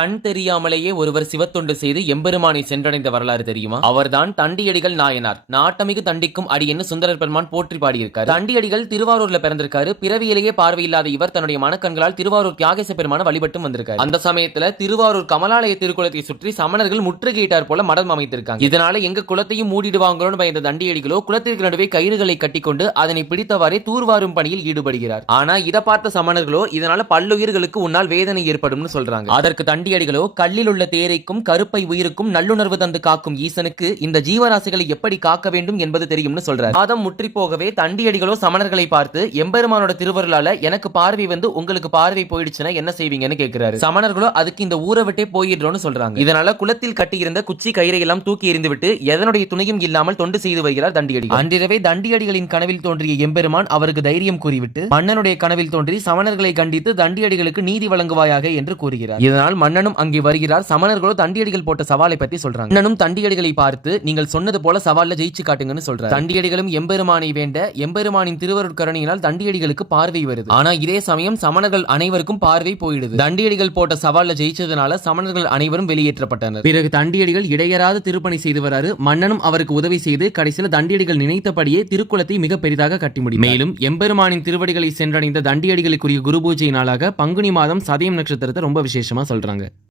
கண் தெரியாமலேயே ஒருவர் சிவத்தொண்டு செய்து எம்பெருமானை சென்றடைந்த வரலாறு தெரியுமா? அவர்தான் தண்டியடிகள் நாயனார். நாட்டமிகு தண்டிக்கும் அடின்னு சுந்தரர் பெருமான் போற்றி பாடியிருக்காரு. தண்டியடிகள் திருவாரூர்ல பிறந்திருக்காரு. பிறவியிலேயே பார்வையில்லாத இவர் தன்னுடைய மனக்கண்களால் திருவாரூர் தியாகேச பெருமான வழிபட்டு வந்திருக்காரு. அந்த சமயத்துல திருவாரூர் கமலாலய திருக்குளத்தை சுற்றி சமணர்கள் முற்றுகையிட்டார் போல மடம் அமைத்திருக்காங்க. இதனால எங்க குலத்தையும் மூடிடுவாங்களோன்னு பயந்த தண்டியடிகளோ குலத்திற்கு நடுவே கயிறுகளை கட்டிக்கொண்டு அதனை பிடித்தவாறே தூர்வாரும் பணியில் ஈடுபடுகிறார். ஆனா இதை பார்த்த சமணர்களோ இதனால பல்லுயிர்களுக்கு உன்னால் வேதனை ஏற்படும் சொல்றாங்க. அதற்கு தண்டியடிகளோ கல்லில் உள்ள தேரைக்கும் கருப்பை உயிருக்கும் நல்லுணர்வு தந்து காக்கும் ஈசனுக்கு இந்த ஜீவராசிகளை எப்படி காக்க வேண்டும் என்பது தெரியும்னு சொல்றார். வாதம் முற்றி போகவே தண்டியடிகளோ சமணர்களை பார்த்து எம்பெருமானோட திருவருளால எனக்கு பார்வை வந்து உங்களுக்கு பார்வை போயிடுச்சுன்னா என்ன செய்வீங்கன்னு கேட்கிறாரு. சமணர்களோ அதுக்கு இந்த ஊரை விட்டே போயிடுறோம்னு சொல்றாங்க. இதனால குலத்தில் கட்டியிருந்த குச்சி கயிறை எல்லாம் தூக்கி எறிந்துவிட்டு எதனுடைய துணையும் இல்லாமல் தொண்டு செய்து வருகிறார் தண்டியடிகள். அன்றிரவே தண்டியடிகளின் கனவில் தோன்றிய எம்பெருமான் அவருக்கு தைரியம் கூறிவிட்டு மன்னனுடைய கனவில் தோன்றி சமணர்களை கண்டித்து தண்டியடிகளுக்கு நீதி வழங்குவாயாக என்று கூறுகிறார். இதனால் மன்னனும் அங்கே வருகிறார். சமணர்களோ தண்டியடிகள் போட்ட சவாலை பற்றி சொல்றாங்க. மன்னனும் தண்டியடிகளை பார்த்து நீங்கள் சொன்னது போல சவால்ல ஜெயிச்சு காட்டுங்கன்னு சொல்றாரு. தண்டியடிகளும் எம்பெருமானை வேண்ட எம்பெருமானின் திருவருட்கருணையினால் தண்டியடிகளுக்கு பார்வை வருது. ஆனா இதே சமயம் சமணர்கள் அனைவருக்கும் பார்வை போயிடுது. தண்டியடிகள் போட்ட சவால்ல ஜெயிச்சதுனால சமணர்கள் அனைவரும் வெளியேற்றப்பட்டனர். பிறகு தண்டியடிகள் இடையராத திருப்பணி செய்து வராரு. மன்னனும் அவருக்கு உதவி செய்து கடைசியில் தண்டியடிகள் நினைத்தபடியே திருக்குளத்தை மிக பெரிதாக கட்டி முடியும். மேலும் எம்பெருமானின் திருவடிகளை சென்றடைந்த தண்டியடிகளுக்குரிய குரு பூஜை நாளாக பங்குனி மாதம் சதயம் நட்சத்திரத்தை ரொம்ப விசேஷமா சொல்றாங்க.